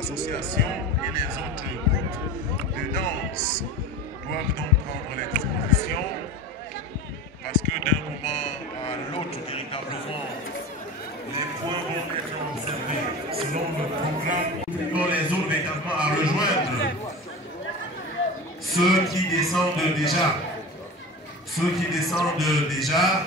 associations et les autres groupes de danse doivent donc prendre les dispositions parce que d'un moment à l'autre, véritablement, les points vont être observés selon le programme. Pour les autres également à rejoindre ceux qui descendent déjà. Ceux qui descendent déjà.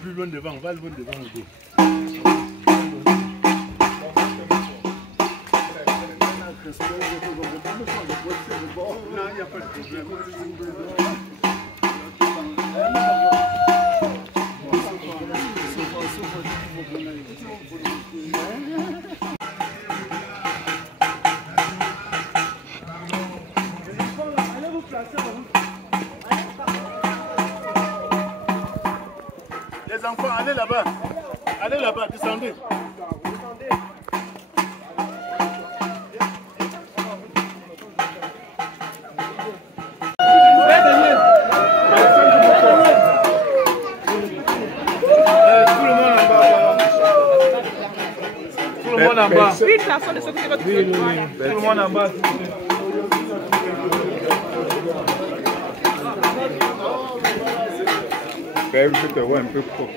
Plus loin devant, on va loin devant le dos. Non, il n'y a pas de problème. Les enfants, allez là-bas. Allez là-bas, descendez. Tout le monde en bas. Oui, personne ne s'occupe de votre truc. Tout le monde en bas. Un peu trop.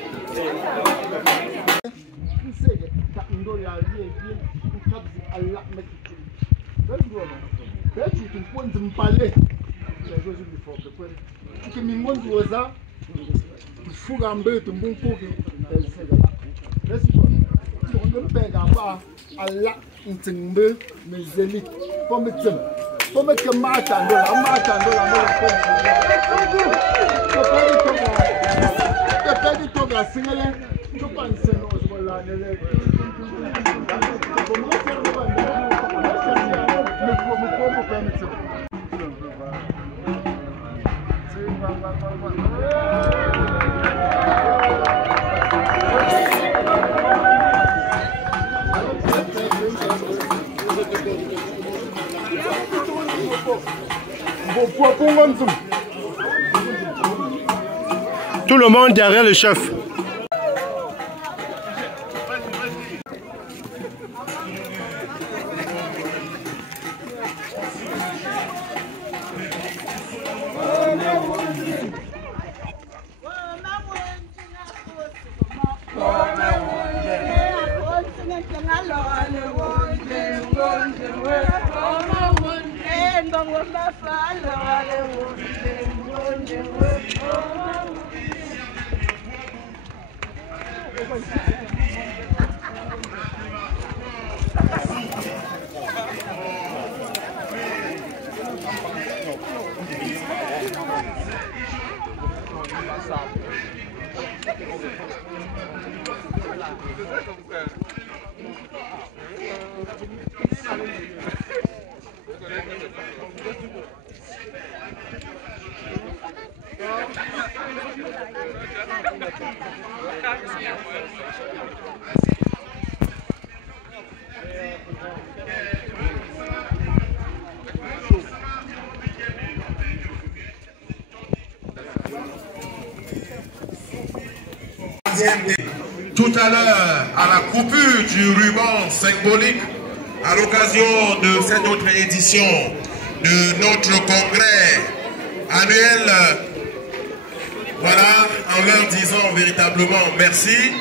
Tout le monde derrière le chef. Tout à l'heure, à la coupure du ruban symbolique, à l'occasion de cette autre édition de notre congrès annuel, voilà, en leur disant véritablement merci.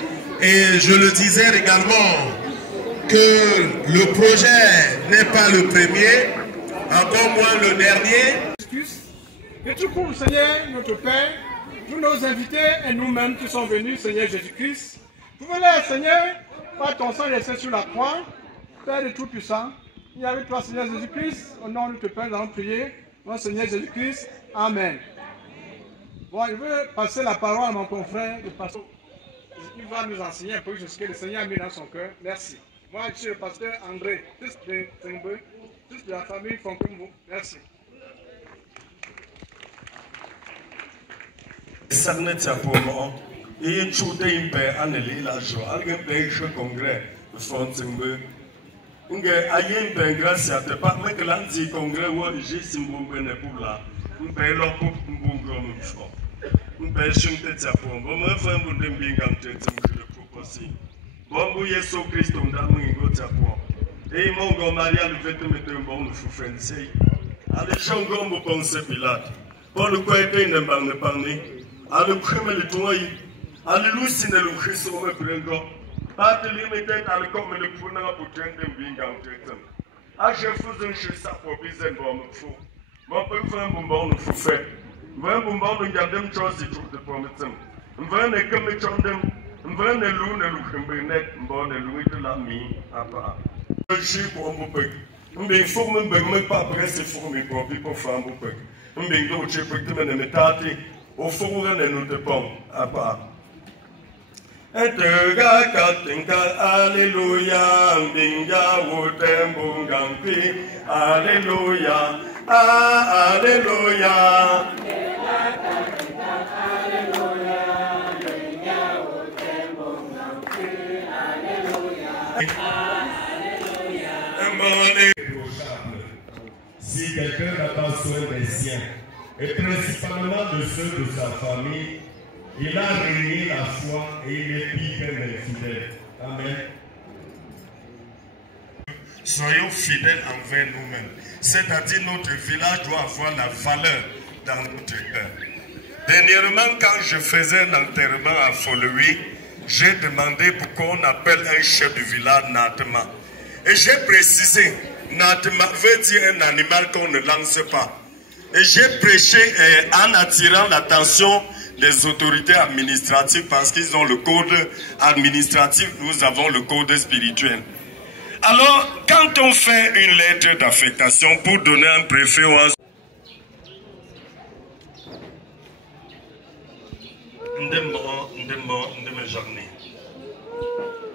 Et je le disais également que le projet n'est pas le premier, encore moins le dernier. Que tu couvres, Seigneur, notre Père, tous nos invités et nous-mêmes qui sont venus, Seigneur Jésus-Christ. Pouvez-les, Seigneur, par ton sang laissé sur la croix, Père de Tout-Puissant, il y a avec toi, Seigneur Jésus-Christ, au nom de ton Père, nous allons prier, mon Seigneur Jésus-Christ, Amen. Bon, je veux passer la parole à mon confrère, le pasteur. Il va nous enseigner un peu ce que le Seigneur a mis dans son cœur. Merci. Moi, je suis le pasteur André, tous de Tsingbe, tous de la famille Fonkumbu. Merci. Sarnetia pour et chute impe aneli la joie algum peixe congrès de Fontsingbe unge ayem pe gracia te pas me glanzi congrès wo je simbumbe ne pula un pe lo pop mbungo mfo un pe chute tia pour mo me fa mbunde mbingam te tsumbe le proposi bongo Yesu Christo ndamu ngo tia pour et mongo Maria le vetu mete mbon fu fensei ale chongo mo pense Pilate pour le quoi était ne bang ne parler ale kreme le toy Alléluia, c'est le Christ au me prendre. Pas de limite à le comme le puna pour tendre bien en tête. À je fais un chez ça pour bien bon me fou. Mon peu faire un bonbon nous faut faire. Un bonbon nous gardons chose de tout de promettre. On va ne comme le chandem. On va ne loup ne loup net. Bon ne loup de la mi à part. Je suis pour un peu. On bien faut me pas presser pour mes propres pour faire un peu. On bien donc je peux te mener métater. Au fond on ne nous te pom à part. Etega katinka Alléluia, Mbinga wotembo ngampi Alléluia, Alléluia. Si quelqu'un n'a pas soin des siens, et principalement de ceux de sa famille, il a régné la foi et il est pire qu'un infidèle. Amen. Soyons fidèles envers nous-mêmes. C'est-à-dire notre village doit avoir la valeur dans notre cœur. Dernièrement, quand je faisais un enterrement à Follery, j'ai demandé pourquoi on appelle un chef du village Natema. Et j'ai précisé, Natema veut dire un animal qu'on ne lance pas. Et j'ai prêché en attirant l'attention des autorités administratives parce qu'ils ont le code administratif, nous avons le code spirituel. Alors, quand on fait une lettre d'affectation pour donner un préfet ou un...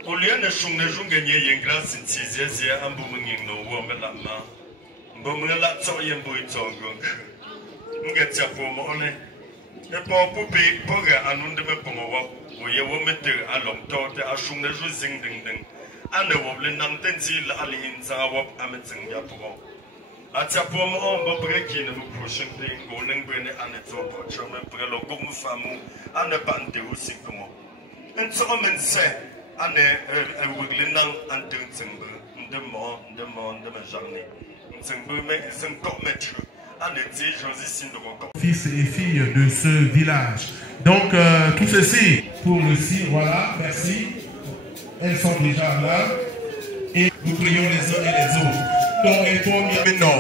Au lieu de changer gagner une grâce c'est un bon no woman la main. Bon la tsoye boy tsongong. Ngetia pour moi et pour poupée pour un de mes pommes où y a où mettre à l'homme torte à changer zing ding ding. And the wobbling nantenzi la alinza wop ametzing yapon. At a poem on Bobreki and pushing thing, golden brain and a top, German prelo gum famu, and a pante who sycamo. And so men say, and a wiggling and dancing the more, the majority. Zingbu make some comet and it's Josie in the fils et filles de ce village. Donc, tout ceci pour le sire, voilà, merci. Elles sont déjà là et nous prions les uns et les autres. Donc, et toi, maintenant,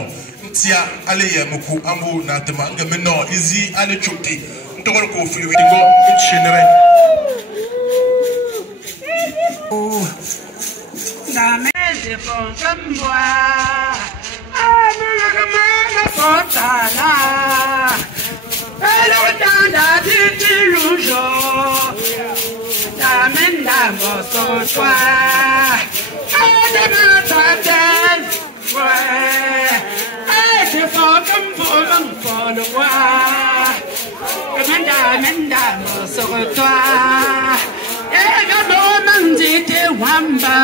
tiens, allez, Moukou, Amou, Natema, maintenant, ici, allez, Tchouti, nous te remercions, Philippe, une chaînerie. Amenda moso toi, adama tatel, ouais, je fais comme pour le roi. Amenda moso toi, et le moment j'étais wamba,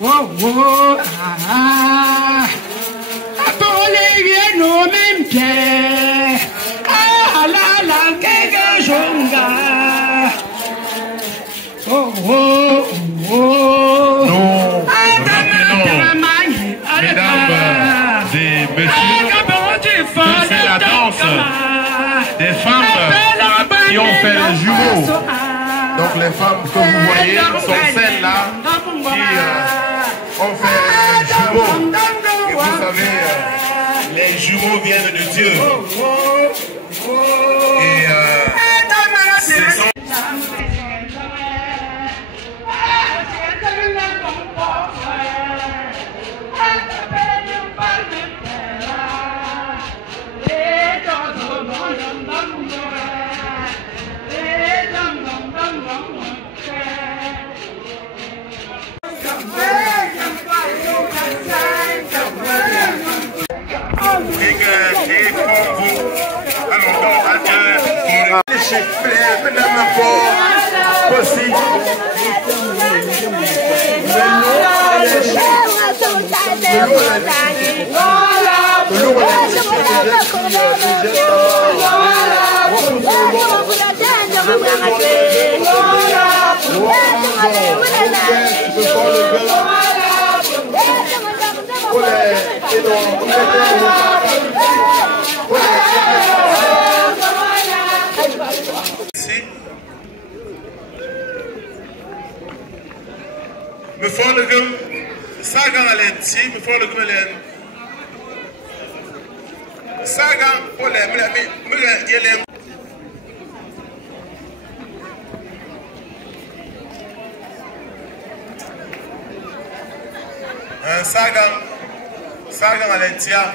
oh oh ah, pour les nous même pieds, ah la la quelque jonga. Oh, oh, oh. Nous rappelons, mesdames et messieurs, que c'est la danse des femmes des jumeaux. Donc les femmes que vous voyez sont celles-là qui ont fait jumeaux. Et vous savez, les jumeaux viennent de Dieu. Et ce sont... me faut le gum, saga la lenti, me faut le gum saga pour les saga la lentia.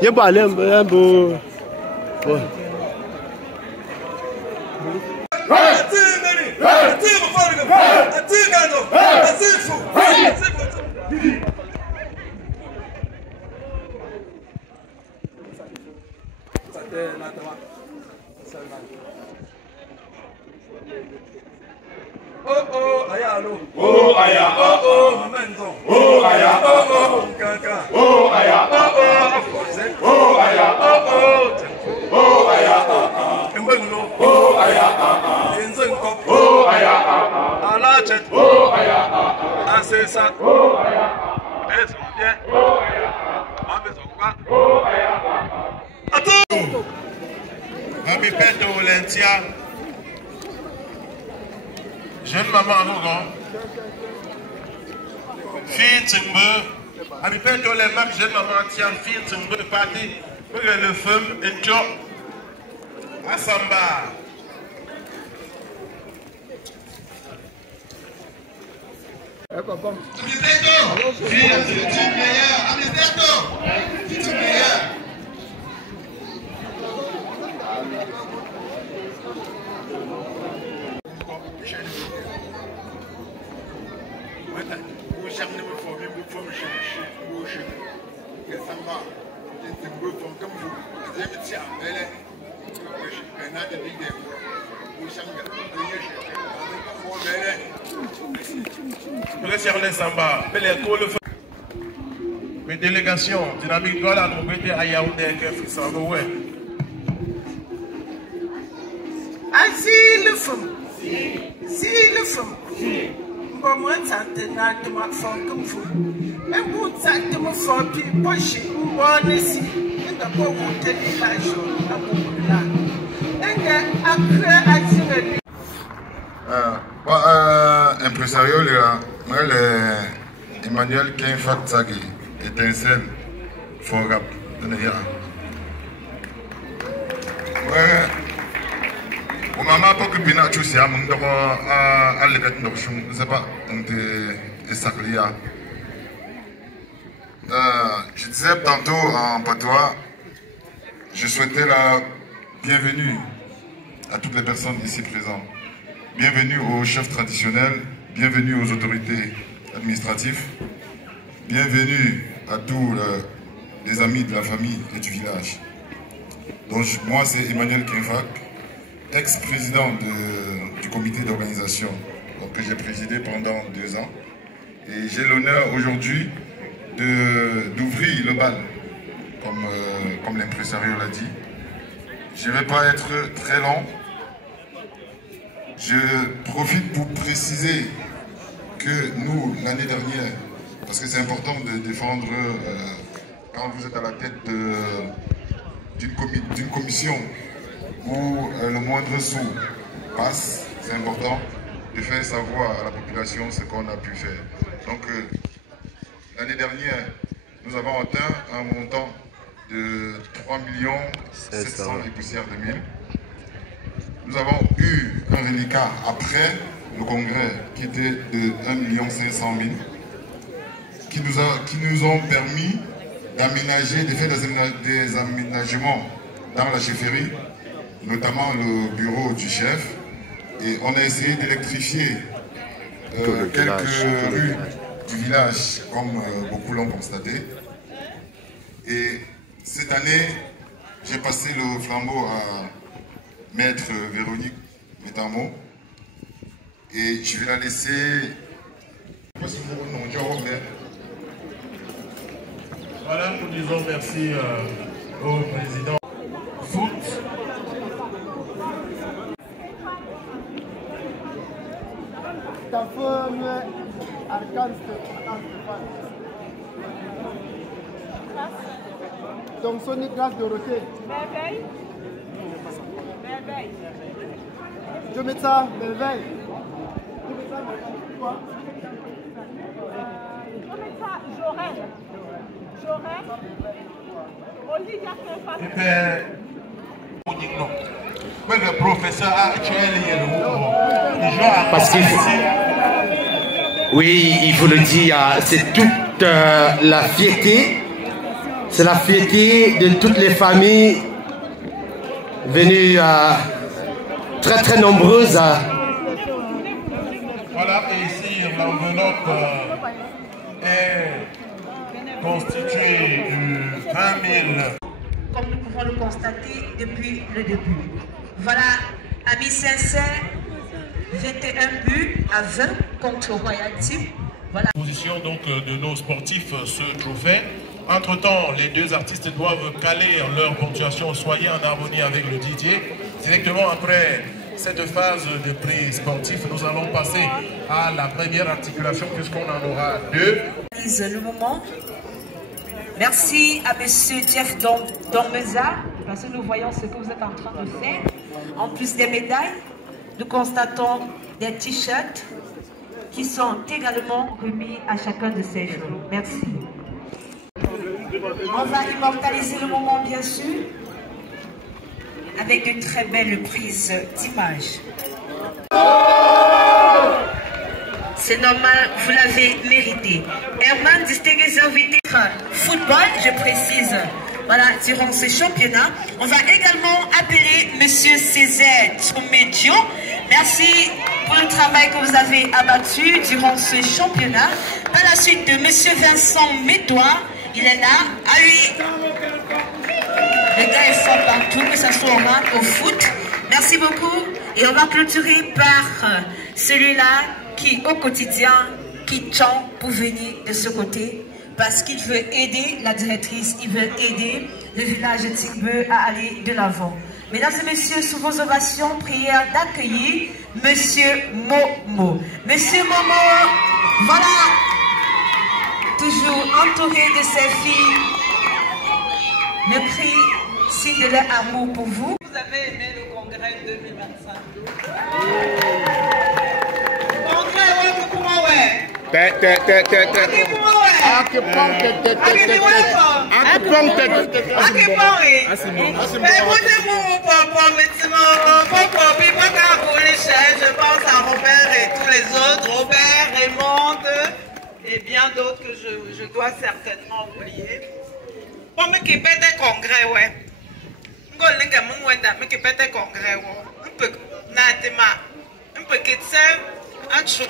Yambo alembo yambo. Jeune maman Anogan, fille Timbe, ami père de les mêmes jeune maman tiens fille Timbe parti pour le femme et job à Samba. Mes délégations, dynamique de la nouvelle à Yaoundé, qui s'en va. Asile femme. Si le femme. Bon, moi, ça te n'a de ma femme comme vous. Mais vous, ça te me fait plus poche. Bon, ici, il n'y a pas de délégation à beaucoup là. Et après, asile. Impresario, Emmanuel Kenfatsagi, étincelle, Forgap, Maman, pour que Bina tu sais, mon droit à l'école de l'option, c'est pas un de Saclia. Je disais tantôt en patois, je souhaitais la bienvenue à toutes les personnes ici présentes. Bienvenue aux chefs traditionnels, bienvenue aux autorités administratives, bienvenue à tous les amis de la famille et du village. Donc moi c'est Emmanuel Kinfak, ex-président du comité d'organisation que j'ai présidé pendant 2 ans. Et j'ai l'honneur aujourd'hui d'ouvrir le bal, comme l'impresario l'a dit. Je ne vais pas être très long. Je profite pour préciser que nous, l'année dernière, parce que c'est important de défendre, quand vous êtes à la tête d'une commission où le moindre sou passe, c'est important de faire savoir à la population ce qu'on a pu faire. Donc, l'année dernière, nous avons atteint un montant de 3 700 et poussières de mille. Nous avons eu un reliquat après le congrès qui était de 1 500 000 qui nous ont permis d'aménager, de faire des aménagements dans la chefferie, notamment le bureau du chef. Et on a essayé d'électrifier quelques rues du village, comme beaucoup l'ont constaté. Et cette année, j'ai passé le flambeau à Maître Véronique Métamo. Et je vais la laisser. Voilà, nous disons merci au président Foot. Donc, Sonic Grâce Dorothée. Je mets ça, merveille. Je mets ça, quoi? Je mets ça, Jorel. Jorel. Olivia Le professeur actuel parce qu'il faut... Oui, il faut le dire, c'est toute la fierté. C'est la fierté de toutes les familles venues très très nombreuses. Voilà, et ici l'enveloppe est constituée de 20 000. Comme nous pouvons le constater depuis le début. Voilà, amis sincères, 21 buts à 20 contre Royal Team. Voilà. Position donc de nos sportifs ce trophée. Entre-temps, les deux artistes doivent caler leur ponctuation, soyez en harmonie avec le DJ. Directement après cette phase de prix sportif, nous allons passer à la première articulation puisqu'on en aura 2. Le moment. Merci à M. Jeff Dormeza, parce que nous voyons ce que vous êtes en train de faire. En plus des médailles, nous constatons des t-shirts qui sont également remis à chacun de ces jours. Merci. On va immortaliser le moment, bien sûr, avec de très belles prises d'images. C'est normal, vous l'avez mérité. Herman, distingués invités. Football, je précise. Voilà, durant ce championnat, on va également appeler M. Césaire Tchomédio. Merci pour le travail que vous avez abattu durant ce championnat. Par la suite de M. Vincent Médois, il est là. Ah oui, le gars est fort partout, que ce soit au rap, au foot. Merci beaucoup. Et on va clôturer par celui-là qui, au quotidien, qui chante pour venir de ce côté. Parce qu'il veut aider la directrice, il veut aider le village de Tigbe à aller de l'avant. Mesdames et messieurs, sous vos ovations, prière d'accueillir Monsieur Momo. Monsieur Momo, voilà, toujours entouré de ses filles, le cri signe de leur amour pour vous. Vous avez aimé le congrès 2025. Congrès, ouais, comment ouais? bien d'autres que je dois certainement oublier. Bon, mais qui peut être congrès, ouais. Mais qui peut être congrès, ouais. Un peu, un peu qui un chou.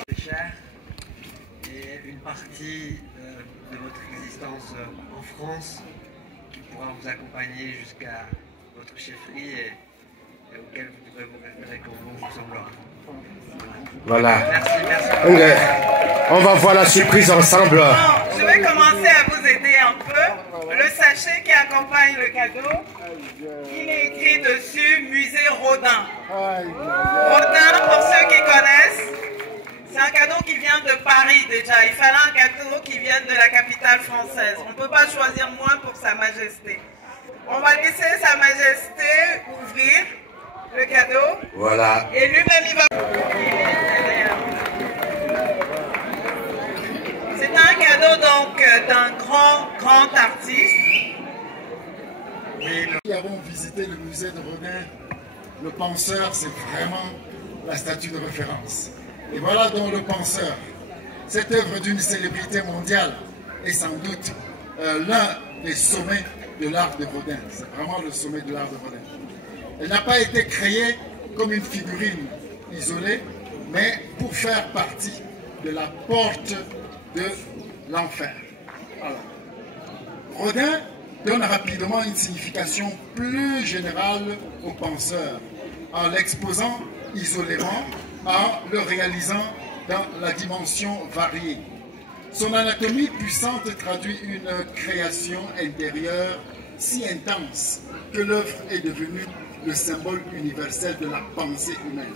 Et une partie de votre existence en France qui pourra vous accompagner jusqu'à votre chefferie et auquel vous devrez vous référer quand vous vous semblera. Voilà. Merci. Okay. On va voir la surprise ensemble. Bon, je vais commencer à vous aider un peu. Le sachet qui accompagne le cadeau, il est écrit dessus Musée Rodin. Rodin, pour ceux qui connaissent, c'est un cadeau qui vient de Paris déjà. Il fallait un cadeau qui vienne de la capitale française. On ne peut pas choisir moins pour Sa Majesté. On va laisser Sa Majesté ouvrir le cadeau. Voilà. Et lui-même, il va... C'est un cadeau donc d'un grand artiste. Nous avons visité le musée de Rodin. Le penseur, c'est vraiment la statue de référence. Et voilà donc le penseur. Cette œuvre d'une célébrité mondiale est sans doute l'un des sommets de l'art de Rodin. C'est vraiment le sommet de l'art de Rodin. Elle n'a pas été créée comme une figurine isolée, mais pour faire partie de la porte de l'enfer. Voilà. Rodin donne rapidement une signification plus générale au penseur, en l'exposant isolément, en le réalisant dans la dimension variée. Son anatomie puissante traduit une création intérieure si intense que l'œuvre est devenue le symbole universel de la pensée humaine.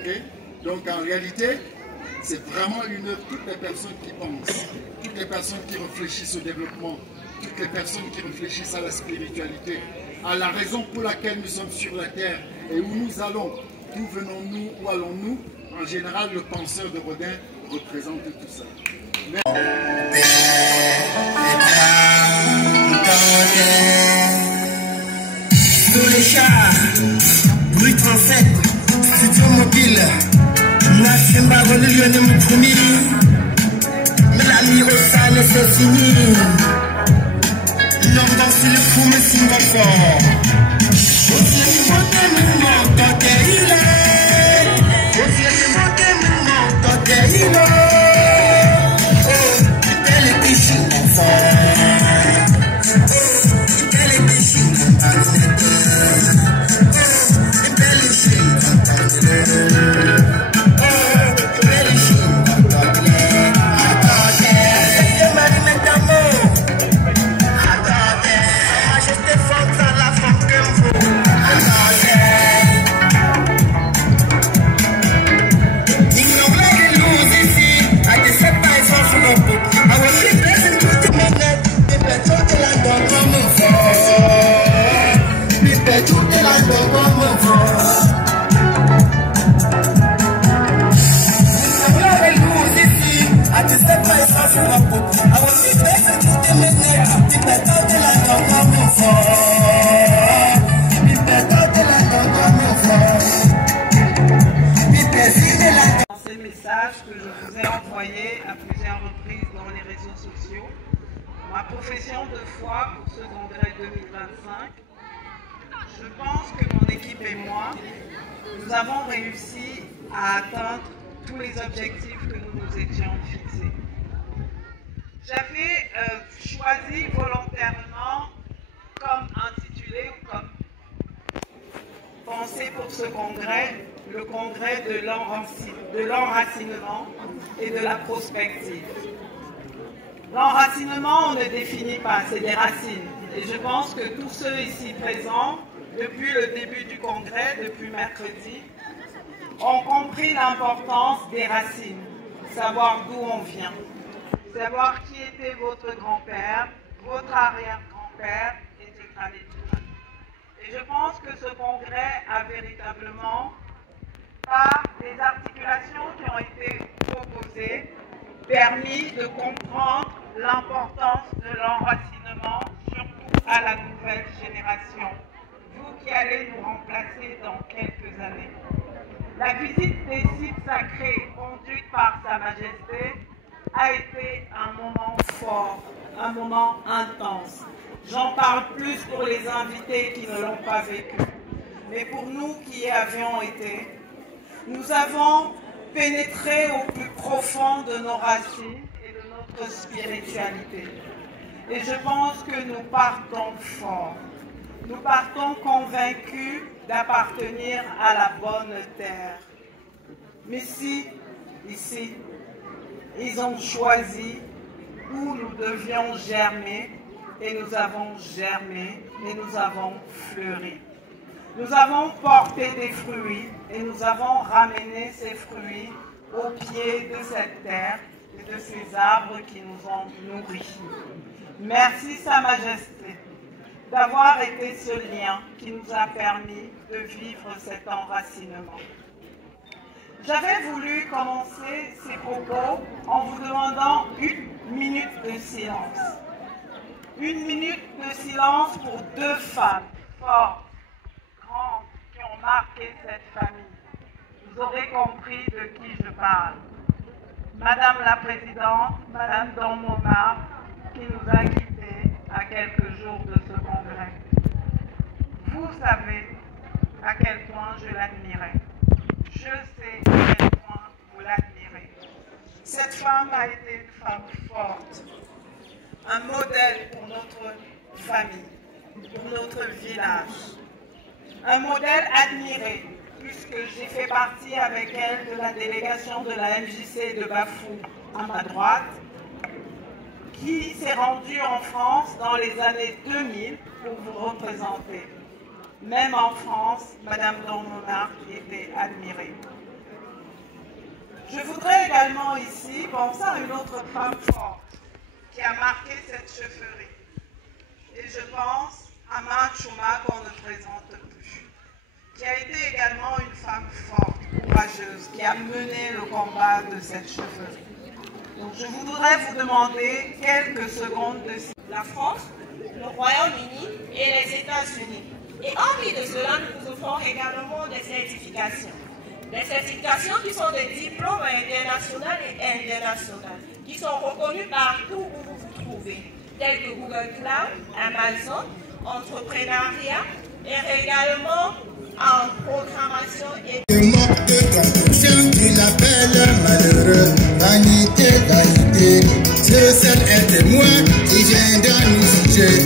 Okay? Donc en réalité, c'est vraiment toutes les personnes qui pensent, toutes les personnes qui réfléchissent au développement, toutes les personnes qui réfléchissent à la spiritualité, à la raison pour laquelle nous sommes sur la terre et où nous allons, d'où venons-nous, où allons-nous. En général, le penseur de Rodin représente tout ça. Sur les chars, bruit 37, studio mobile, moi je suis pas venu, je ne me promis, mais la mire c'est fini. L'homme danse le fou, mais si mon corps. Aussi je monte mon menton, il est. Aussi je monte mon menton, il est. Oh, quel est péché, mon enfant. Quel est péché, mon enfant. Ces messages que je vous ai envoyés à plusieurs reprises dans les réseaux sociaux, ma profession de foi pour ce congrès 2025, je pense que mon équipe et moi, nous avons réussi à atteindre tous les objectifs que nous nous étions fixés. J'avais choisi volontairement comme intitulé ou comme pensée pour ce congrès, le congrès de l'enracinement et de la prospective. L'enracinement, on ne définit pas, c'est des racines. Et je pense que tous ceux ici présents, depuis le début du congrès, depuis mercredi, ont compris l'importance des racines, savoir d'où on vient, savoir qui était votre grand-père, votre arrière-grand-père, etc. Et je pense que ce congrès a véritablement, par des articulations qui ont été proposées, permis de comprendre l'importance de l'enracinement, surtout à la nouvelle génération. Vous qui allez nous remplacer dans quelques années. La visite des sites sacrés conduite par Sa Majesté a été un moment fort, un moment intense. J'en parle plus pour les invités qui ne l'ont pas vécu. Mais pour nous qui y avions été, nous avons pénétré au plus profond de nos racines et de notre spiritualité. Et je pense que nous partons forts. Nous partons convaincus d'appartenir à la bonne terre. Mais ici, ils ont choisi où nous devions germer, et nous avons germé, et nous avons fleuri. Nous avons porté des fruits, et nous avons ramené ces fruits au pied de cette terre et de ces arbres qui nous ont nourris. Merci Sa Majesté d'avoir été ce lien qui nous a permis de vivre cet enracinement. J'avais voulu commencer ces propos en vous demandant une minute de silence. Une minute de silence pour deux femmes fortes, grandes, qui ont marqué cette famille. Vous aurez compris de qui je parle. Madame la Présidente, Madame Don Momar, qui nous a quittés à quelques jours de ce congrès. Vous savez à quel point je l'admirais. Je sais à quel point vous l'admirez. Cette femme a été une femme forte, un modèle pour notre famille, pour notre village. Un modèle admiré, puisque j'ai fait partie avec elle de la délégation de la MJC de Bafou à ma droite, qui s'est rendue en France dans les années 2000 pour vous représenter. Même en France, Madame Don Momar était admirée. Je voudrais également ici penser à une autre femme forte qui a marqué cette chefferie. Et je pense à Ma Chouma qu'on ne présente plus, qui a été également une femme forte, courageuse, qui a mené le combat de cette chefferie. Donc je voudrais vous demander quelques secondes de silence. La France, le Royaume-Uni et les États-Unis. Et en plus de cela, nous vous offrons également des certifications. Des certifications qui sont des diplômes internationaux et internationaux, qui sont reconnus partout où vous vous trouvez, tels que Google Cloud, Amazon, entrepreneuriat et également en programmation et... Il appelle malheureux, vanité, vanité. Ce seul est témoin qui vient de nous juger.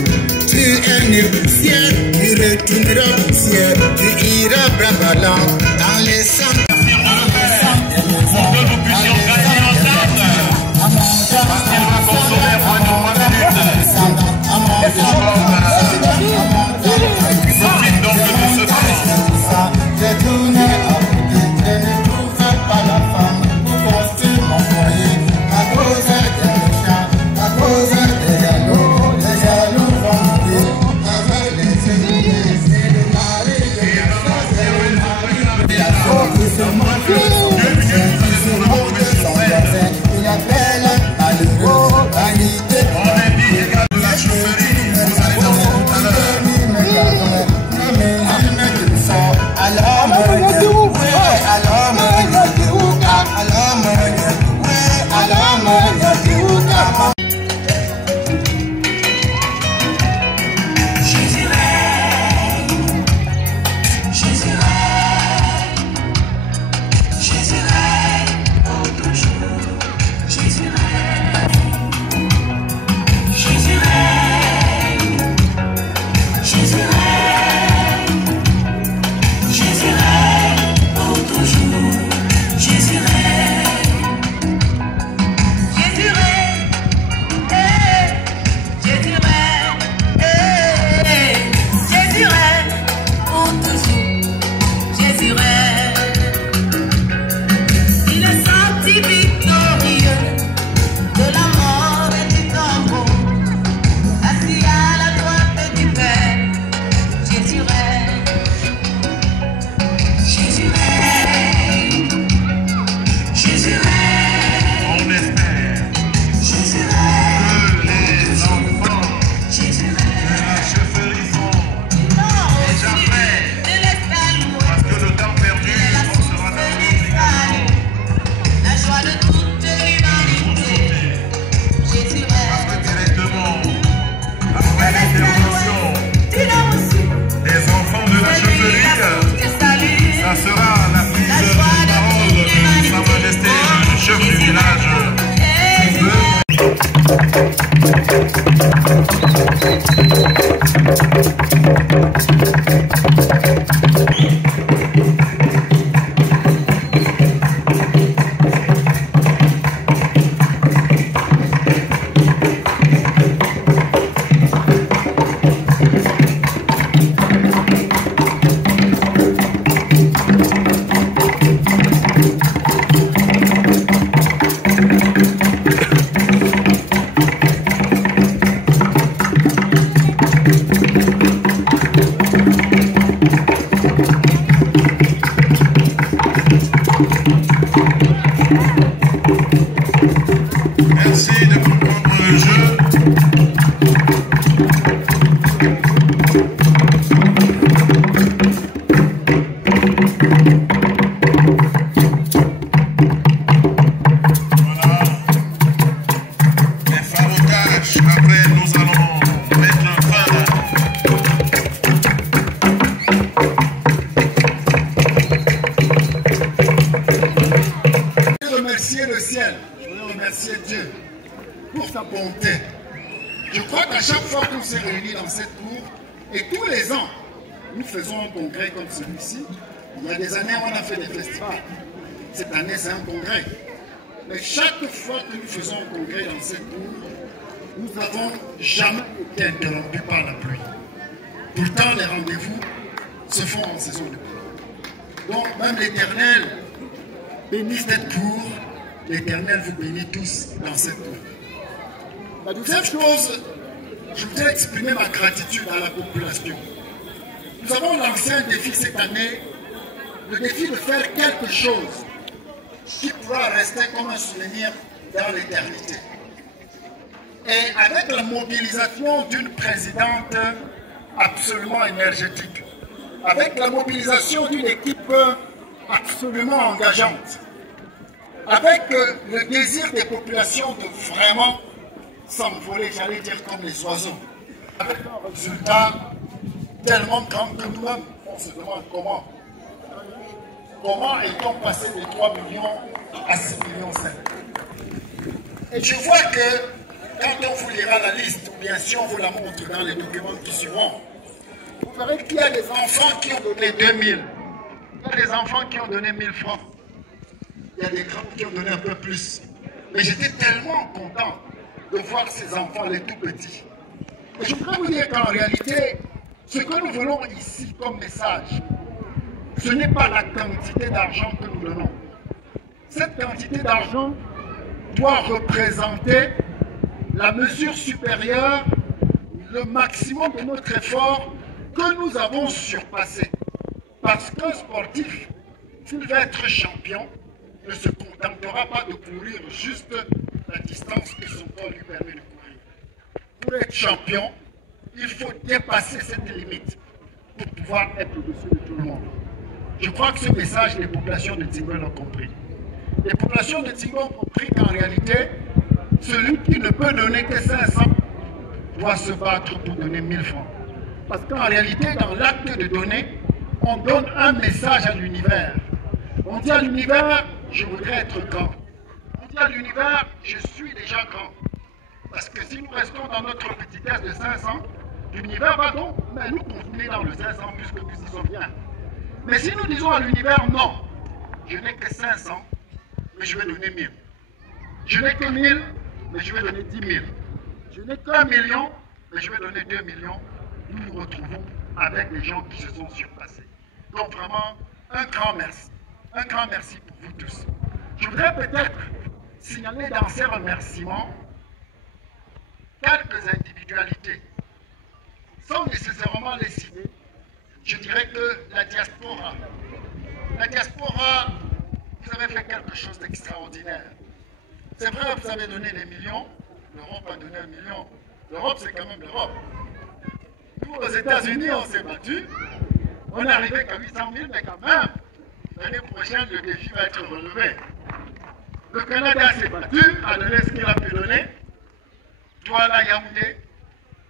Tu es né poussière, tu retourneras poussière, tu iras bras ballants dans les centres. Pour que nous puissions gagner ensemble, parce qu'il va consommer moins de 3 minutes. Profite donc de ce temps. J'ai tourné à côté, je ne trouvais pas la femme pour construire mon foyer. À cause des méchants, à cause des jaloux, les jaloux vont mourir. Avec les ennemis, c'est le mari de la faute qui se montre son voisin. Il appelle malheureux, vanité. On est dit, regarde la chaufferie, vous allez dans Je crois qu'à chaque fois qu'on s'est réunis dans cette cour, et tous les ans, nous faisons un congrès comme celui-ci. Il y a des années, on a fait des festivals. Cette année, c'est un congrès. Mais chaque fois que nous faisons un congrès dans cette cour, nous n'avons jamais été interrompus par la pluie. Pourtant, les rendez-vous se font en saison de pluie. Donc, même l'Éternel bénit cette cour. L'Éternel vous bénit tous dans cette cour. La deuxième chose, je voudrais exprimer ma gratitude à la population. Nous avons lancé un défi cette année, le défi de faire quelque chose qui pourra rester comme un souvenir dans l'éternité. Et avec la mobilisation d'une présidente absolument énergétique, avec la mobilisation d'une équipe absolument engageante, avec le désir des populations de vraiment s'envoler, j'allais dire comme les oiseaux, avec un résultat tellement grand que nous-mêmes, on se demande comment est-on passé de 3 millions à 6 millions 5. Et je vois que quand on vous lira la liste, ou bien si on vous la montre dans les documents qui suivront, vous verrez qu'il y a des enfants qui ont donné 2000, il y a des enfants qui ont donné 1000 francs, il y a des grands qui ont donné un peu plus. Mais j'étais tellement content de voir ces enfants, les tout petits. Et je voudrais vous dire qu'en réalité, ce que nous voulons ici comme message, ce n'est pas la quantité d'argent que nous donnons. Cette quantité d'argent doit représenter la mesure supérieure, le maximum de notre effort que nous avons surpassé. Parce qu'un sportif, s'il veut être champion, ne se contentera pas de courir juste la distance que son corps lui permet de courir. Pour être champion, il faut dépasser cette limite pour pouvoir être au-dessus de tout le monde. Je crois que ce message, les populations de Tingwe l'ont compris. Les populations de Tingwe ont compris qu'en réalité, celui qui ne peut donner que 500 doit se battre pour donner 1000 francs. Parce qu'en réalité, dans l'acte de donner, on donne un message à l'univers. On dit à l'univers, je voudrais être grand. On dit à l'univers, je suis déjà grand. Parce que si nous restons dans notre petitesse de 500, l'univers va donc nous continuer dans le 500 puisque nous y sommes bien. Mais si nous disons à l'univers, non, je n'ai que 500, mais je vais donner 1000. Je n'ai que 1000, mais je vais donner 10 000. Je n'ai qu'un million, mais je vais donner 2 millions. Nous nous retrouvons avec des gens qui se sont surpassés. Donc vraiment, un grand merci. Un grand merci pour vous tous. Je voudrais peut-être signaler dans ces remerciements quelques individualités, sans nécessairement les citer. Je dirais que la diaspora, vous avez fait quelque chose d'extraordinaire. C'est vrai, vous avez donné des millions, l'Europe a donné 1 million. L'Europe, c'est quand même l'Europe. Nous, aux États-Unis, on s'est battu, on est arrivé qu'à 800 000, mais quand même, l'année prochaine, le défi va être relevé. Le Canada s'est battu, a donné ce qu'il a pu donner. Douala, Yaoundé.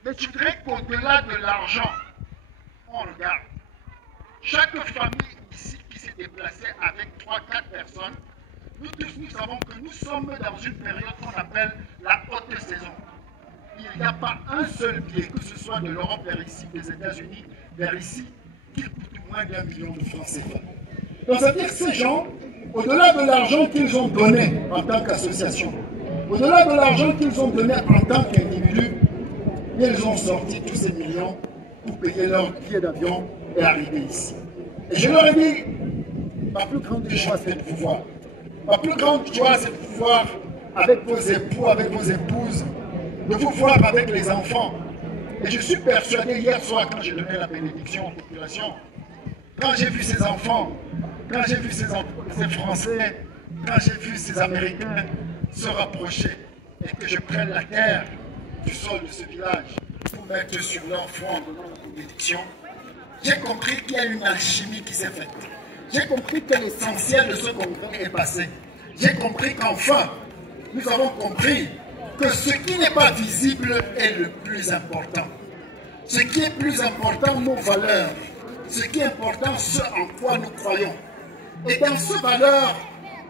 Mais je voudrais qu'au-delà de l'argent, on regarde. Chaque famille ici qui s'est déplacée avec 3-4 personnes, nous tous, nous savons que nous sommes dans une période qu'on appelle la haute saison. Il n'y a pas un seul billet, que ce soit de l'Europe vers ici, des États-Unis vers ici, moins d'1 million de francs CFA. Donc ça veut dire que ces gens, au-delà de l'argent qu'ils ont donné en tant qu'association, au-delà de l'argent qu'ils ont donné en tant qu'individu, ils ont sorti tous ces millions pour payer leur billet d'avion et arriver ici. Et je leur ai dit, ma plus grande joie, c'est de vous voir. Ma plus grande joie, c'est de vous voir avec vos époux, avec vos épouses, de vous voir avec les enfants. Et je suis persuadé, hier soir, quand j'ai donné la bénédiction aux populations, quand j'ai vu ces enfants, quand j'ai vu ces Français, quand j'ai vu ces Américains se rapprocher et que je prenne la terre du sol de ce village pour mettre sur leur front en donnant la bénédiction, j'ai compris qu'il y a une alchimie qui s'est faite. J'ai compris que l'essentiel de ce congrès est passé. J'ai compris qu'enfin, nous avons compris que ce qui n'est pas visible est le plus important. Ce qui est plus important, nos valeurs. Ce qui est important, ce en quoi nous croyons. Et dans ces valeurs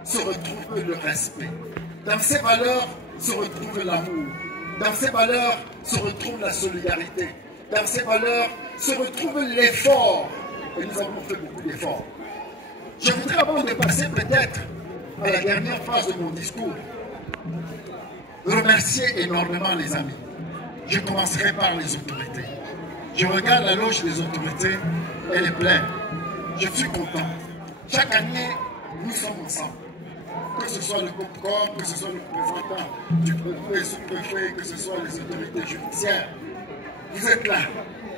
se retrouve le respect. Dans ces valeurs se retrouve l'amour. Dans ces valeurs se retrouve la solidarité. Dans ces valeurs se retrouve l'effort. Et nous avons fait beaucoup d'efforts. Je voudrais, avant de passer peut-être à la dernière phase de mon discours, remercier énormément les amis. Je commencerai par les autorités. Je regarde la loge des autorités, elle est pleine. Je suis content. Chaque année, nous sommes ensemble. Que ce soit le COPCOR, que ce soit le représentant du préfet, sous-préfet, que ce soit les autorités judiciaires, vous êtes là.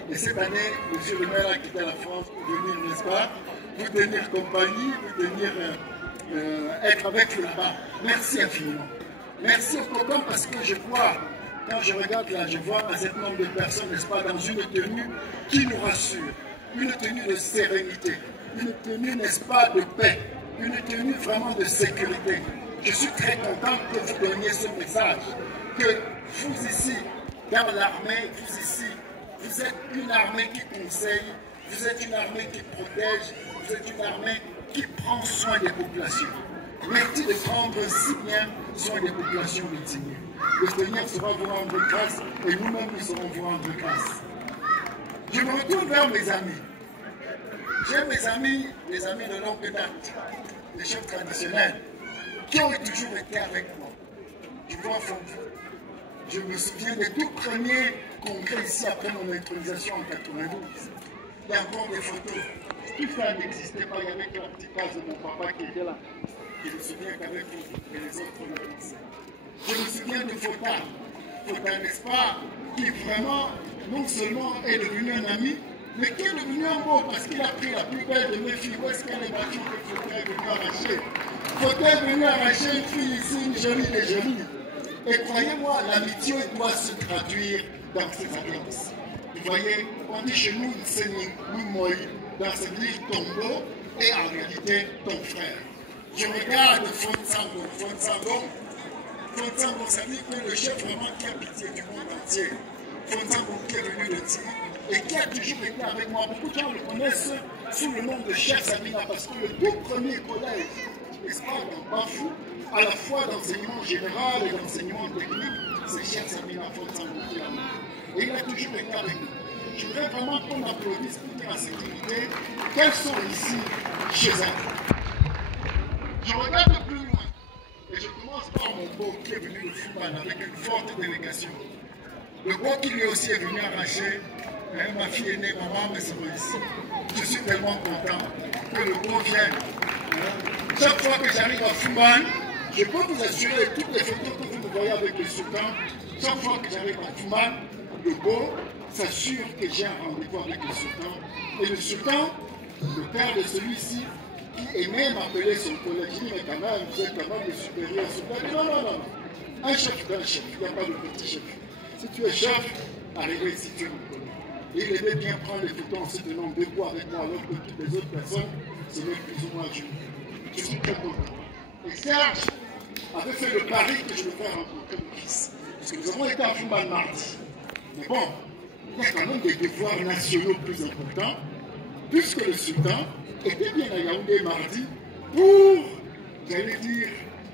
Et cette année, M. le maire a quitté la France pour venir, n'est-ce pas, vous tenir compagnie, vous tenir être avec vous là-bas. Merci infiniment. Merci au COPCOR parce que je vois, quand je regarde là, je vois un certain nombre de personnes, n'est-ce pas, dans une tenue qui nous rassure, une tenue de sérénité, une tenue, n'est-ce pas, de paix, une tenue vraiment de sécurité. Je suis très content que vous donniez ce message, que vous ici, dans l'armée, vous ici, vous êtes une armée qui conseille, vous êtes une armée qui protège, vous êtes une armée qui prend soin des populations. Merci de prendre si bien soin des populations victimes. Le Seigneur sera vous rendre grâce et nous-mêmes nous saurons vous rendre grâce. Je me retourne vers mes amis. J'ai mes amis de longue date, les chefs traditionnels, qui ont toujours été avec moi. Je vois Fondu. Je me souviens des tout premiers congrès ici après mon intronisation en 92. Il y a encore des photos. Tout ça n'existait pas. Il y avait que la petite case de mon papa qui était là. Je me souviens qu'avec vous et les autres le pensaient. Je me souviens de Fota. Fota, n'est-ce pas, qui vraiment, non seulement est devenu un ami, mais qui est devenu un beau parce qu'il a pris la plus belle de mes filles. Où est-ce qu'elle est ma fille que Fota est venu arracher? Fota est venu arracher une fille ici, une jolie des jolies. Et croyez-moi, l'amitié doit se traduire dans ces alliances. Vous voyez, on dit chez nous, Moi, dans ce livre, ton beau et en réalité ton frère. Je regarde Fonsango. Fonsango, ça dit que le chef vraiment qui a pitié du monde entier. Fonsango qui est venu de Tini et qui a toujours été avec moi. Beaucoup de gens le connaissent sous le nom de Chef Samina parce que le tout premier collège, n'est-ce pas, dans Bafou, à la fois d'enseignement général et d'enseignement technique, c'est Chef Samina Fonsango qui a mis. Et il a toujours été avec nous. Je voudrais vraiment qu'on applaudisse pour dire à cette unité qu'elles sont ici chez elles. Je regarde plus loin et je commence par mon beau qui est venu de Fouman avec une forte délégation. Le beau qui lui aussi est venu arracher, ma fille est née, maman, mais c'est moi ici. Je suis tellement content que le beau vienne. Chaque fois que j'arrive à Fouman, je peux vous assurer toutes les photos que vous me voyez avec le sultan. Chaque fois que j'arrive à Fouman, le beau s'assure que j'ai un rendez-vous avec le sultan. Et le sultan, le père de celui-ci, qui aimait m'appeler son collègue, je dis, mais quand même, vous êtes quand même le supérieur. Non. Un chef d'un chef, il n'y a pas de petit chef. Si tu es chef, arrivé ici, tu me connais. Et il aimait bien prendre les photos en se tenant debout avec moi, alors que toutes les autres personnes se mettent plus ou moins à genoux. Je suis très content. Et Serge avait fait le pari que je devrais rencontrer mon fils. Parce que nous avons été à Fouman mardi. Mais bon, il y a quand même des devoirs nationaux plus importants, puisque le sultan était bien à Yaoundé mardi pour, j'allais dire,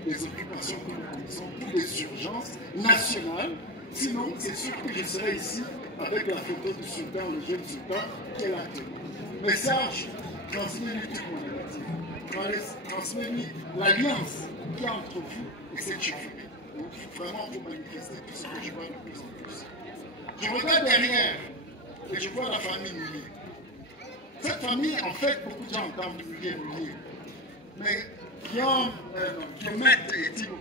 les occupations que nous connaissons, pour les urgences nationales. Sinon, c'est sûr que je serai ici avec la photo du sultan, le jeune sultan, qui est là actuellement. message, transmets-lui tout mon négatif. Transmets-lui l'alliance qu'il y a entre vous et cette chefferie. Donc, vraiment, vous manifestez tout ce que je vois de plus en plus. Je regarde derrière et je vois la famille Moulier. Cette famille, en fait, beaucoup de gens entendent Moulier. Mais Guillaume, Maître et Thibaut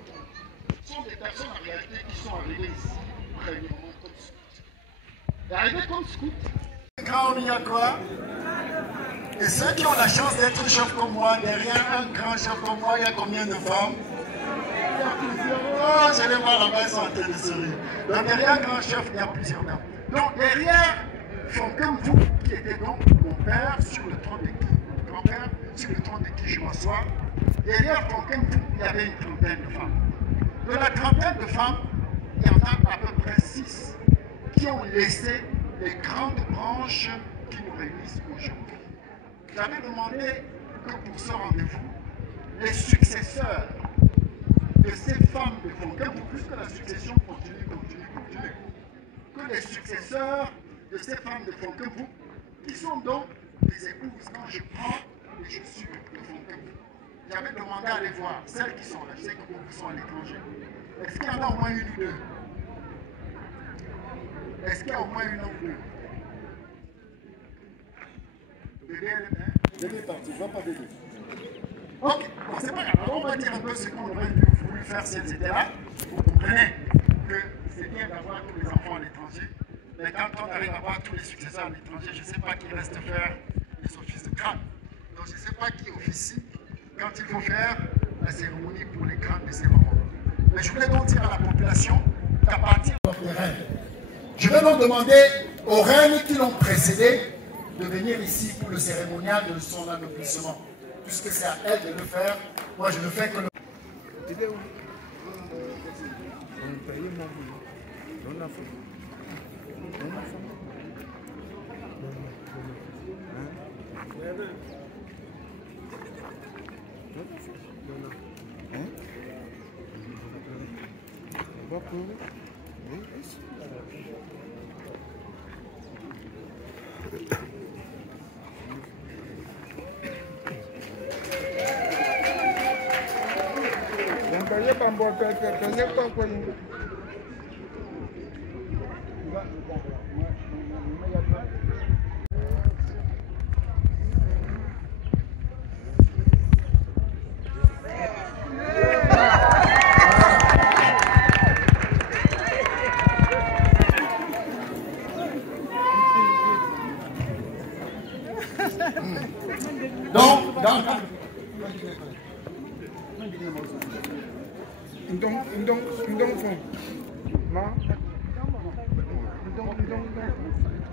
sont des personnes en réalité qui sont arrivées ici, premièrement, comme scouts. Et arrivés comme scouts, quand il y a quoi? Et ceux qui ont la chance d'être chef comme moi, derrière un grand chef comme moi, il y a combien de femmes? Il y a plusieurs. Oh, je les vois là-bas, ils sont en train de sourire. Donc derrière un grand chef, il y a plusieurs dames. Donc derrière, sont comme vous, qui était donc mon père sur le trône de qui, mon grand-père sur le trône de qui je m'assois. Derrière, sont comme vous, il y avait une trentaine de femmes. De la trentaine de femmes, il y en a à peu près 6 qui ont laissé les grandes branches qui nous réunissent aujourd'hui. J'avais demandé que pour ce rendez-vous, les successeurs de ces femmes de Fonkem, puisque la succession continue, que les successeurs de ces femmes de Fonkem, qui sont donc les épouses quand je prends les chaussures de Fonkem. J'avais demandé à les voir, celles qui sont là, je sais que beaucoup sont à l'étranger. Est-ce qu'il y en a au moins une ou deux? Est-ce qu'il y a au moins une ou deux? Bébé est parti, va pas bébé. Ok, bon, c'est pas grave. Alors on va dire un peu ce qu'on aurait voulu faire si elles étaient là. Vous comprenez que c'est bien d'avoir tous les enfants à l'étranger, mais quand on arrive à avoir tous les successeurs à l'étranger, je ne sais pas qui reste faire les offices de crâne. Donc je ne sais pas qui officie quand il faut faire la cérémonie pour les crânes de ces mamans. Mais je voulais donc dire à la population qu'à partir des reines, je vais donc demander aux reines qui l'ont précédé de venir ici pour le cérémonial de son accomplissement. Puisque c'est à elle de le faire, moi je ne fais que le...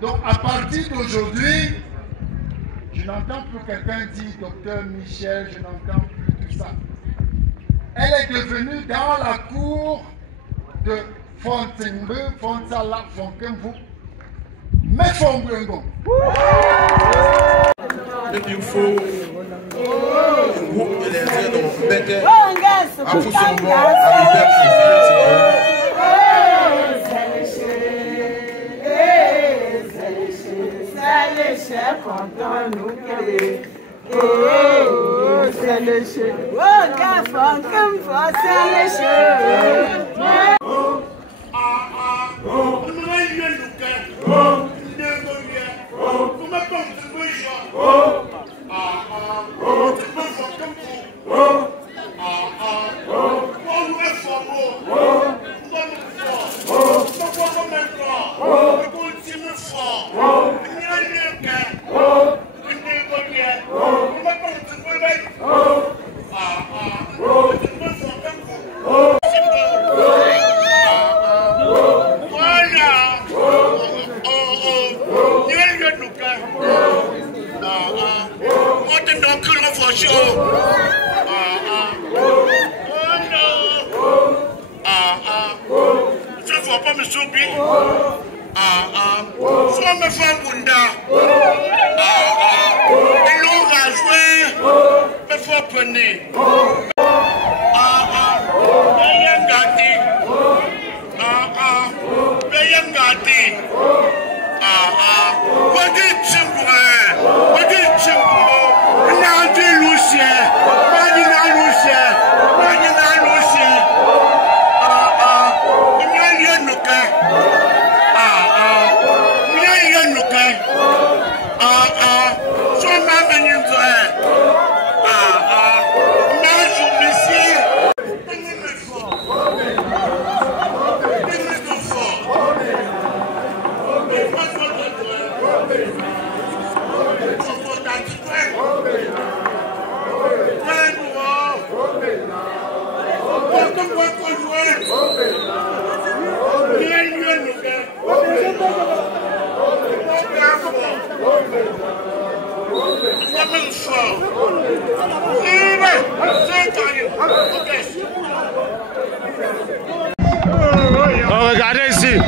Donc, à partir d'aujourd'hui, je n'entends plus quelqu'un dire docteur Michel, je n'entends plus tout ça. Elle est devenue dans la cour de Fontainebleau, Fontsala, Fonkenvou, mais Fonkenvou. Il faut le groupe de les aide Bété à Poussongo, à Liberté. C'est le chef. Oh, Gafon, comme ça, c'est le chef. What did Oh, regardez ici.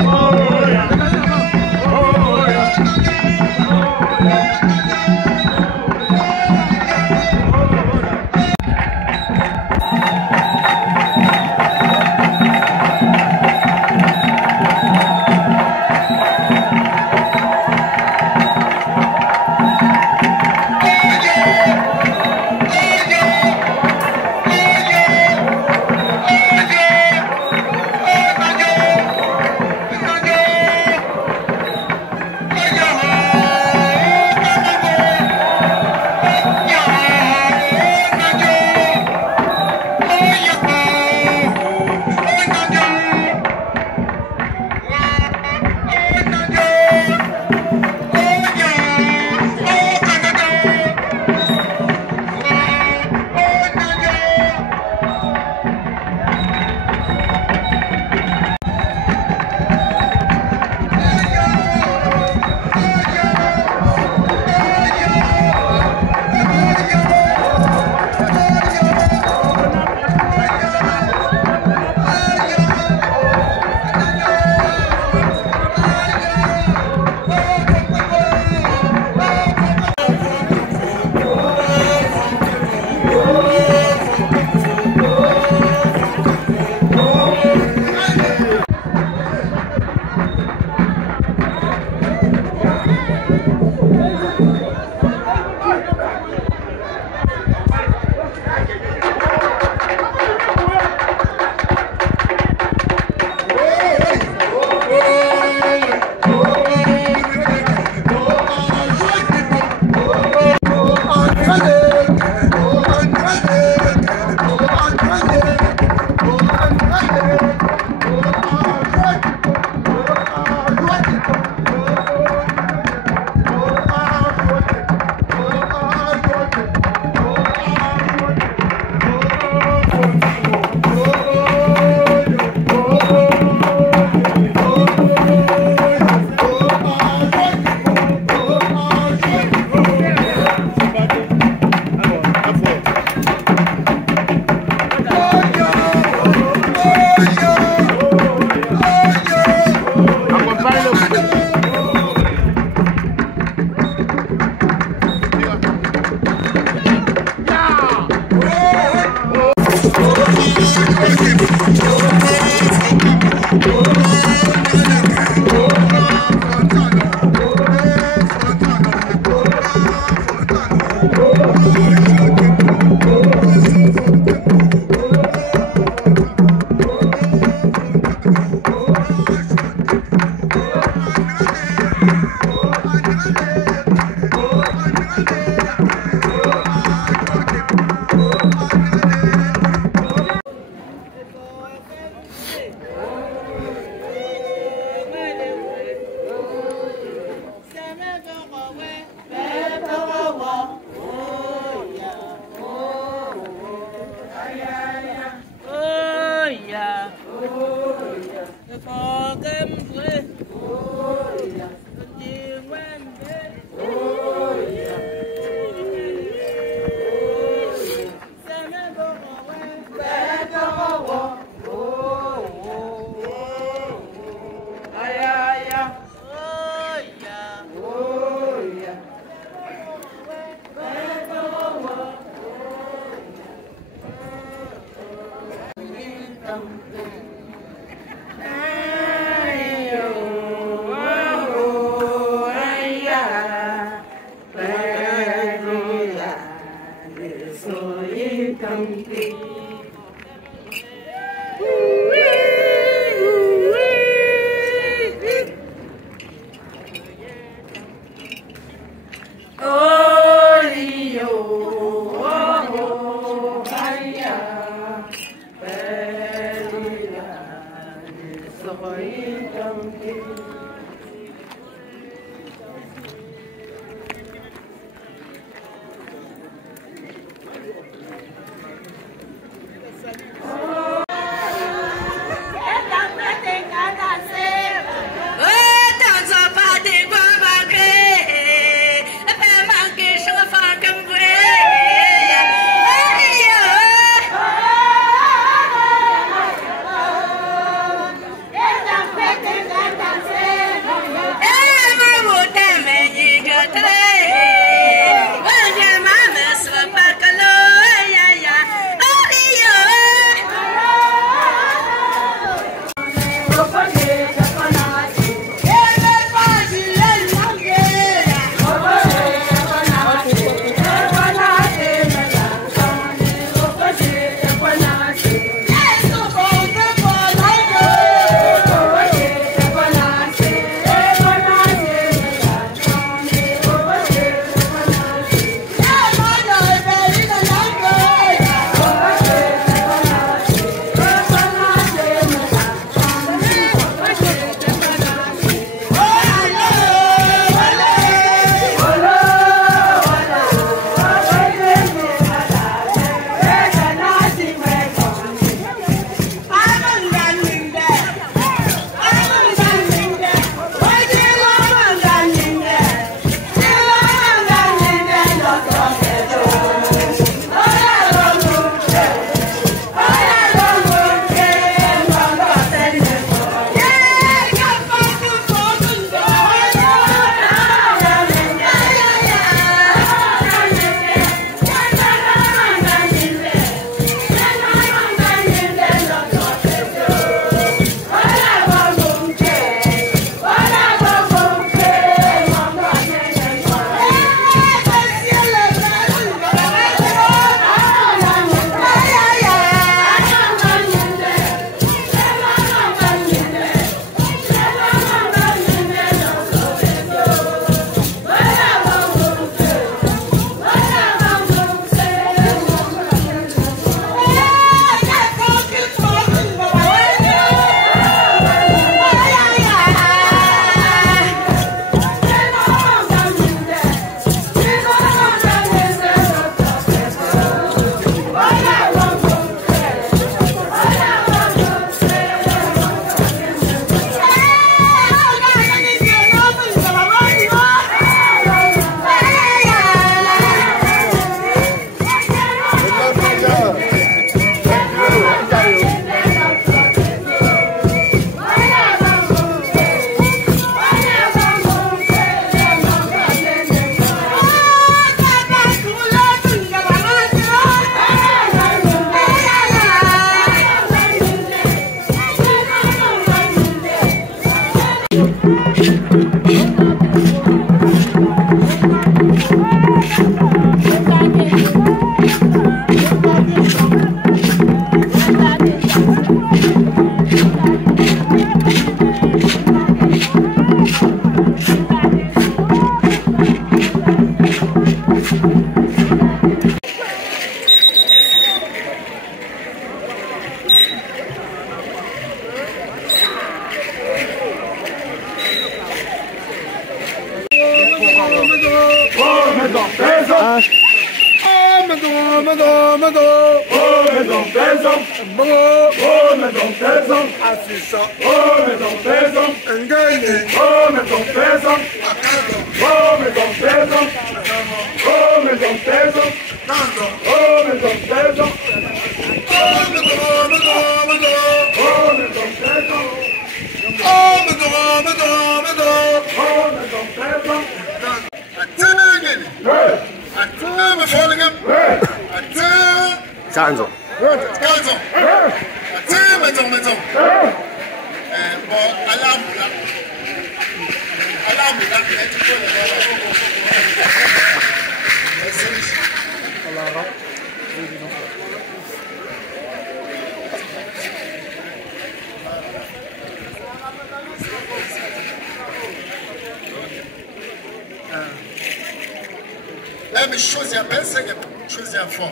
Même chose à penser, chose à fond.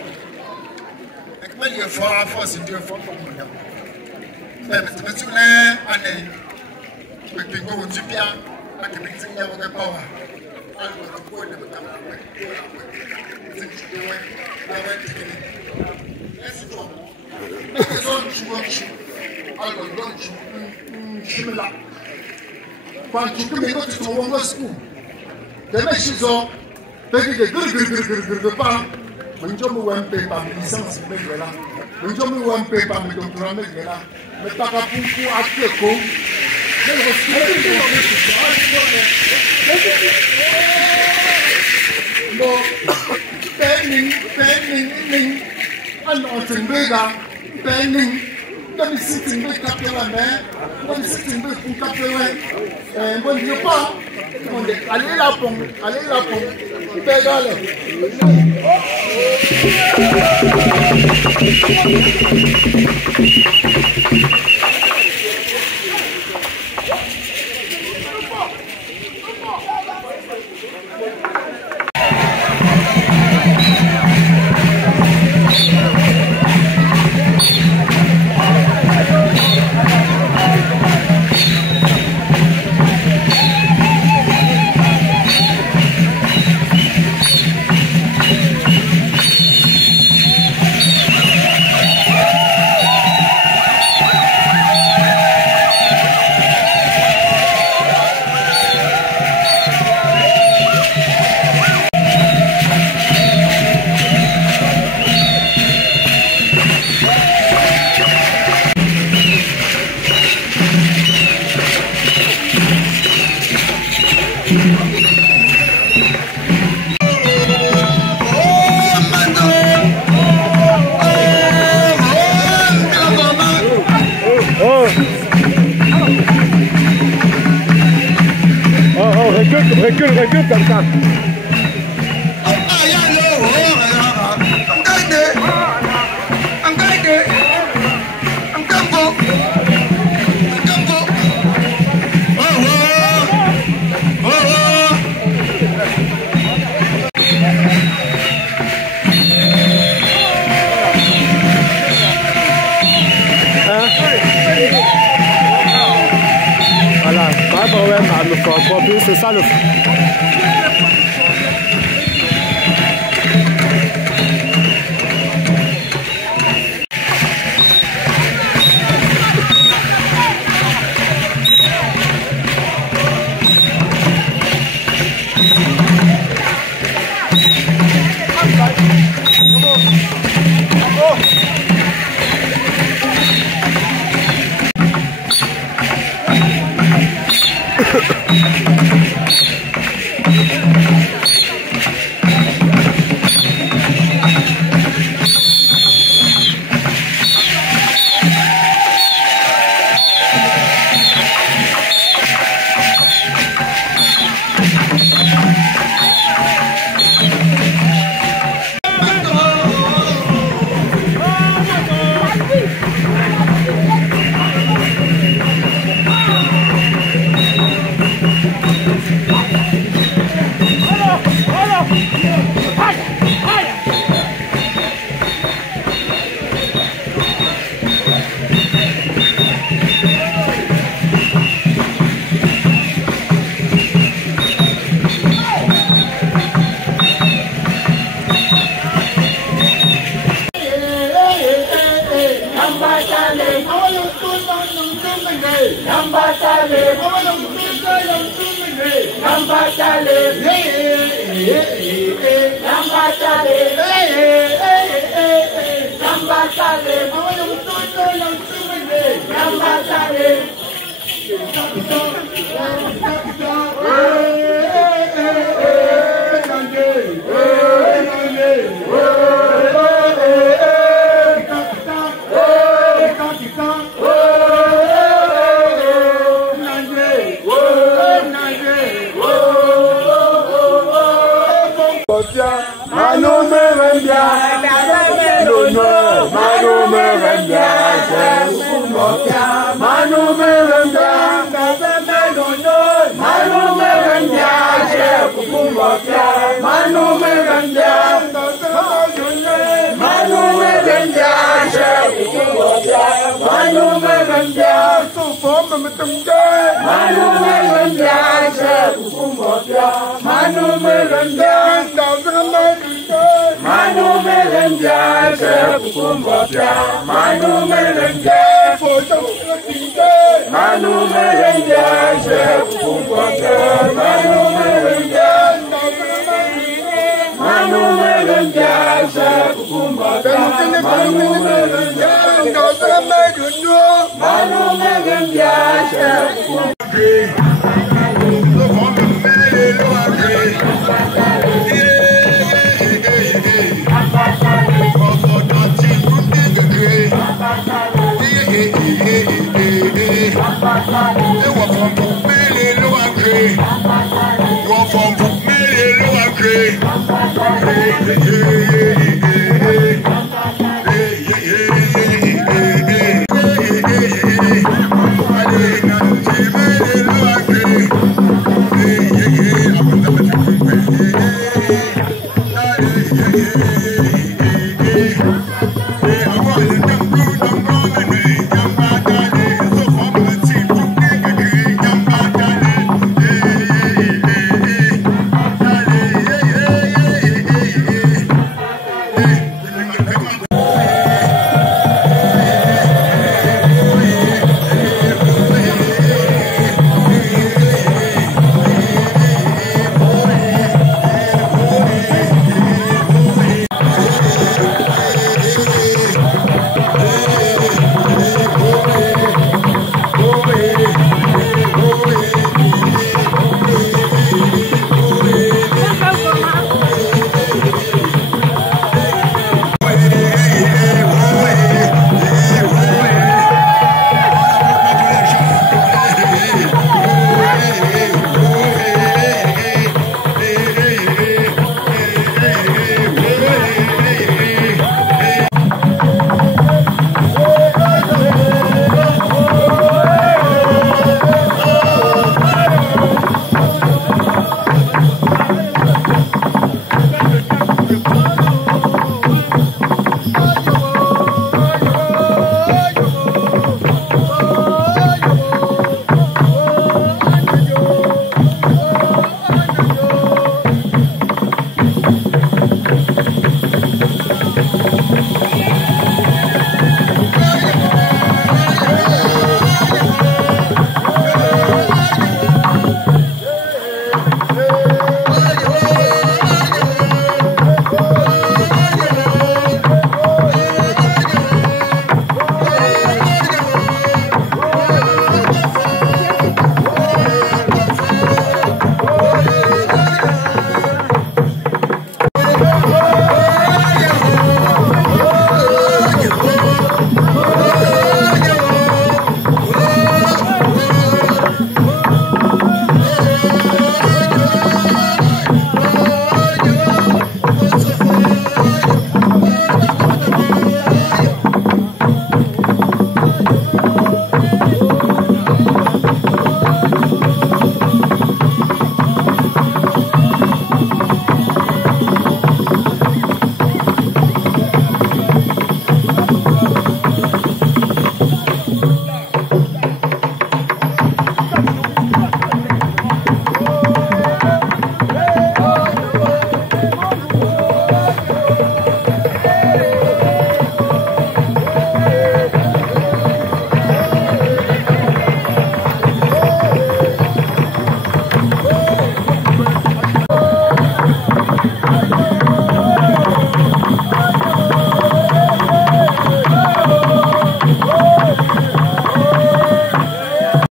Mais il faut à force, c'est Dieu fort pour moi. Mais tu l'as année. Mais tu go du bien, à que tu n'aies pas de power. Alors tu peux le mettre à la quand tu peux mettre ton bon school, des messieurs ont fait des pas. Nous sommes un peu par licence, mais là. Nous sommes un peu par le doctorat, mais là. Mais pas pour acter comme. Bon, penning, alors c'est penning. Dans sitting de capter la mer, dans sitting de pour capter la bon Dieu pas. Allez la pompe, pédale. Recule comme ça. Voilà, pas de problème, c'est ça le Oh